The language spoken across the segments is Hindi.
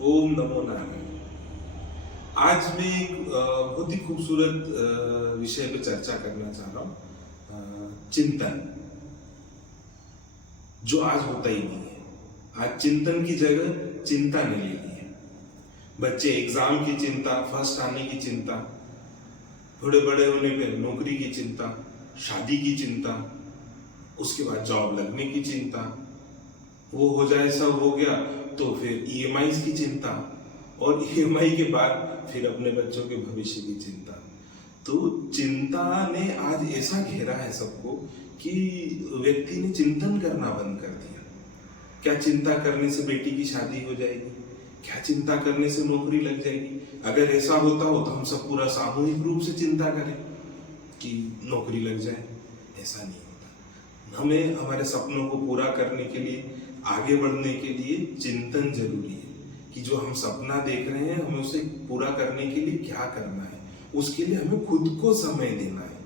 ओम नमो नारायण। आज मैं एक बहुत ही खूबसूरत विषय पे चर्चा करना चाह रहा हूँ। चिंतन, जो आज होता ही नहीं है। आज चिंतन की जगह चिंता ने ले ली है। बच्चे एग्जाम की चिंता, फर्स्ट आने की चिंता, थोड़े बड़े होने पे नौकरी की चिंता, शादी की चिंता, उसके बाद जॉब लगने की चिंता, वो हो जाए, सब हो गया तो फिर ईएमआई की चिंता, और ईएमआई के बाद फिर अपने बच्चों के भविष्य की चिंता। तो चिंता ने आज ऐसा घेरा है सबको कि व्यक्ति ने चिंतन करना बंद कर दिया। क्या चिंता करने से बेटी की शादी हो जाएगी? क्या चिंता करने से नौकरी लग जाएगी? अगर ऐसा होता हो तो हम सब पूरा सामूहिक रूप से चिंता करें कि नौकरी लग जाए। ऐसा नहीं होता। हमें हमारे सपनों को पूरा करने के लिए, आगे बढ़ने के लिए चिंतन जरूरी है कि जो हम सपना देख रहे हैं हमें उसे पूरा करने के लिए क्या करना है। उसके लिए हमें खुद को समय देना है,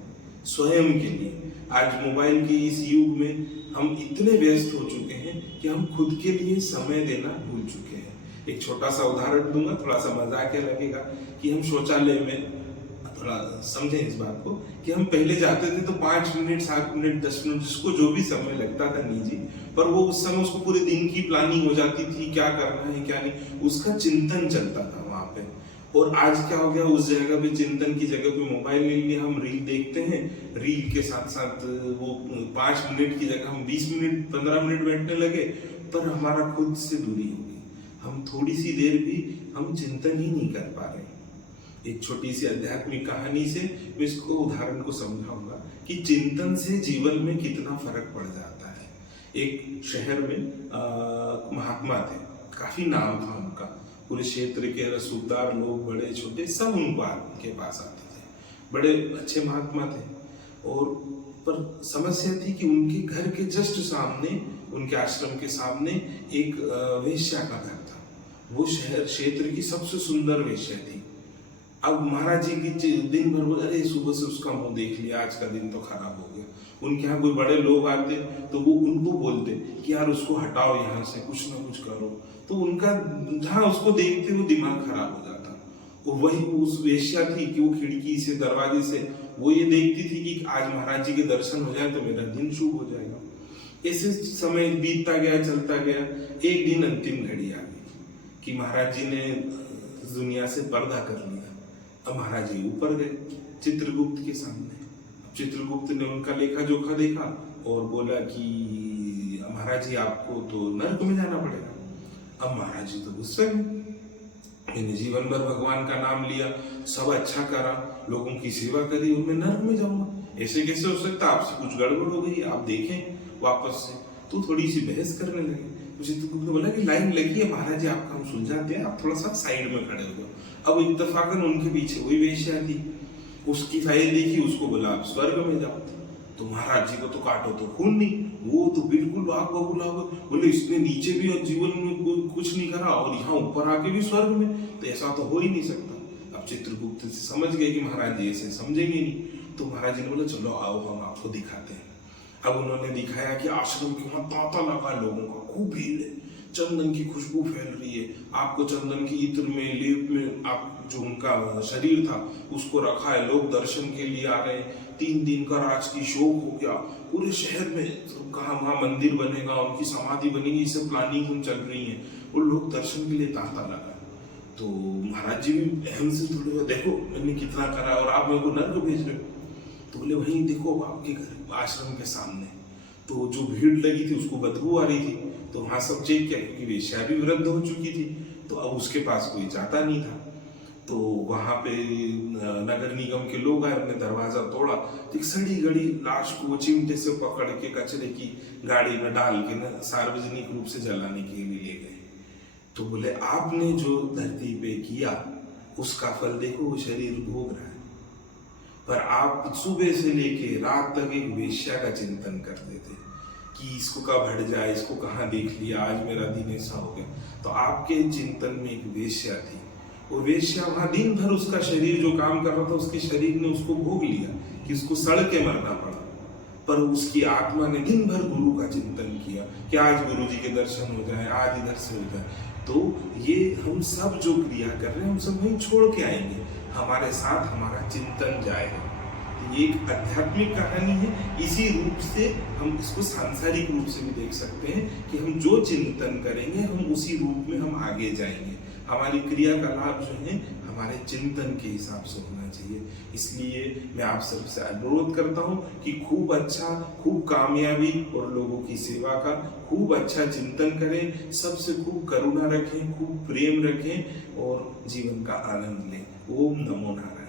स्वयं के लिए। आज मोबाइल के इस युग में हम इतने व्यस्त हो चुके हैं कि हम खुद के लिए समय देना भूल चुके हैं। एक छोटा सा उदाहरण दूंगा, थोड़ा सा मजाक लगेगा कि हम शौचालय में, थोड़ा समझें इस बात को, कि हम पहले जाते थे तो 5 मिनट, 7 मिनट, 10 मिनट, जिसको जो भी समय लगता था निजी, पर वो उस समय उसको पूरे दिन की प्लानिंग हो जाती थी, क्या करना है क्या नहीं, उसका चिंतन चलता था वहां पे। और आज क्या हो गया, उस जगह पे, चिंतन की जगह पे मोबाइल ले लिए, हम रील देखते हैं। रील के साथ साथ वो 5 मिनट की जगह हम 20 मिनट, 15 मिनट बैठने लगे, पर हमारा खुद से दूरी हो गई। हम थोड़ी सी देर भी हम चिंतन ही नहीं कर पा रहे। एक छोटी सी आध्यात्मिक कहानी से मैं इसको, उदाहरण को समझाऊंगा कि चिंतन से जीवन में कितना फर्क पड़ जाता है। एक शहर में महात्मा थे, काफी नाम था उनका, पूरे क्षेत्र के रसूखदार लोग, बड़े छोटे, सब उनके पास आते थे। बड़े अच्छे महात्मा थे। और पर समस्या थी कि उनके घर के जस्ट सामने, उनके आश्रम के सामने एक वेश्या का घर था। वो शहर क्षेत्र की सबसे सुंदर वेश्या थी। अब महाराज जी की दिन भर, अरे सुबह से उसका मुंह देख लिया, आज का दिन तो खराब हो गया। उनके यहाँ कोई बड़े लोग आते तो वो उनको बोलते कि यार उसको हटाओ यहाँ से, कुछ ना कुछ करो। तो उनका जहाँ उसको देखते वो दिमाग खराब हो जाता। वो वही उस वेश्या थी कि वो खिड़की से, दरवाजे से वो ये देखती थी कि आज महाराज जी के दर्शन हो जाए तो मेरा दिन शुभ हो जाएगा। ऐसे समय बीतता गया, चलता गया। एक दिन अंतिम घड़ी आ गई कि महाराज जी ने दुनिया से पर्दा कर लिया। अब महाराज जी ऊपर गए चित्रगुप्त के सामने। चित्रगुप्त ने उनका लेखा जोखा देखा और बोला कि महाराज जी आपको तो नर्क में जाना पड़ेगा। अब महाराज जी तो गुस्से में, मैंने जीवन भर भगवान का नाम लिया, सब अच्छा करा, लोगों की सेवा करी, और मैं नर्क में जाऊंगा? ऐसे कैसे हो सकता? आपसे कुछ गड़बड़ हो गई, आप देखें वापस से। तो थोड़ी सी बहस करने लगे। चित्रगुप्त ने बोला कि लाइन लगी है महाराज जी, आपका हम सुलझाते हैं, आप थोड़ा सा साइड में खड़े हो जाओ। अब इत्तेफाकन उनके पीछे वही वेश्या थी। उसकी फाइल देखी, उसको बोला आप स्वर्ग में जाओ। तो महाराज जी को तो काटो तो खून नहीं, वो तो बिल्कुल आग बबूला हो गए। बोले इसने नीचे भी और जीवन में कुछ नहीं करा और यहाँ ऊपर आके भी स्वर्ग में, तो ऐसा तो हो ही नहीं सकता। अब चित्रगुप्त समझ गए कि महाराज जी ऐसे समझेंगे नहीं। तो महाराज जी ने बोला चलो आओ हम आपको दिखाते हैं। अब उन्होंने दिखाया कि आश्रम के वहां तांता लगा, लोगों का खूब भीड़ है, चंदन की खुशबू फैल रही है। आपको चंदन की इत्र में, लेप में, आप जो उनका शरीर था उसको रखा है, लोग दर्शन के लिए आ रहे हैं। 3 दिन का राजकीय शोक हो गया पूरे शहर में। तो कहा वहां मंदिर बनेगा, उनकी समाधि बनेगी, ये सब प्लानिंग चल रही है, और लोग दर्शन के लिए तांता लगा। तो महाराज जी भी अहम से थोड़े, देखो मैंने कितना करा और आप मेरे को नर्क भेज रहे हो। तो बोले वहीं देखो आपके घर आश्रम के सामने। तो जो भीड़ लगी थी उसको बदबू आ रही थी, तो वहां सब चेक किया क्योंकि वेश्या भी वृद्ध हो चुकी थी। तो अब उसके पास कोई जाता नहीं था। तो वहां पे नगर निगम के लोग आए, उन्होंने दरवाजा तोड़ा तो एक सड़ी गड़ी लाश को वो चिमटे से पकड़ के कचरे की गाड़ी में डाल के ना सार्वजनिक रूप से जलाने के लिए ले गए। तो बोले आपने जो धरती पे किया उसका फल देखो, वो शरीर भोग रहा है। पर आप सुबह से लेके रात तक एक वेश्या का चिंतन करते थे कि इसको कब हट जाए, इसको कहाँ देख लिया, आज मेरा दिन ऐसा हो गया। तो आपके चिंतन में एक वेश्या थी। वो वेश्या वहां दिन भर, उसका शरीर जो काम कर रहा था, उसके शरीर ने उसको भोग लिया कि उसको सड़ के मरना पड़ा। पर उसकी आत्मा ने दिन भर गुरु का चिंतन किया कि आज गुरु जी के दर्शन हो जाए, आज इधर से हो जाए। तो ये हम सब जो क्रिया कर रहे हैं हम सब वहीं छोड़ के आएंगे, हमारे साथ हमारा चिंतन जाएगा। ये एक आध्यात्मिक कहानी है। इसी रूप से हम इसको सांसारिक रूप से भी देख सकते हैं कि हम जो चिंतन करेंगे हम उसी रूप में हम आगे जाएंगे। हमारी क्रियाकलाप जो है हमारे चिंतन के हिसाब से होना चाहिए। इसलिए मैं आप सबसे अनुरोध करता हूँ कि खूब अच्छा, खूब कामयाबी और लोगों की सेवा का खूब अच्छा चिंतन करें, सबसे खूब करुणा रखें, खूब प्रेम रखें और जीवन का आनंद लें। ओम नमो नारायण।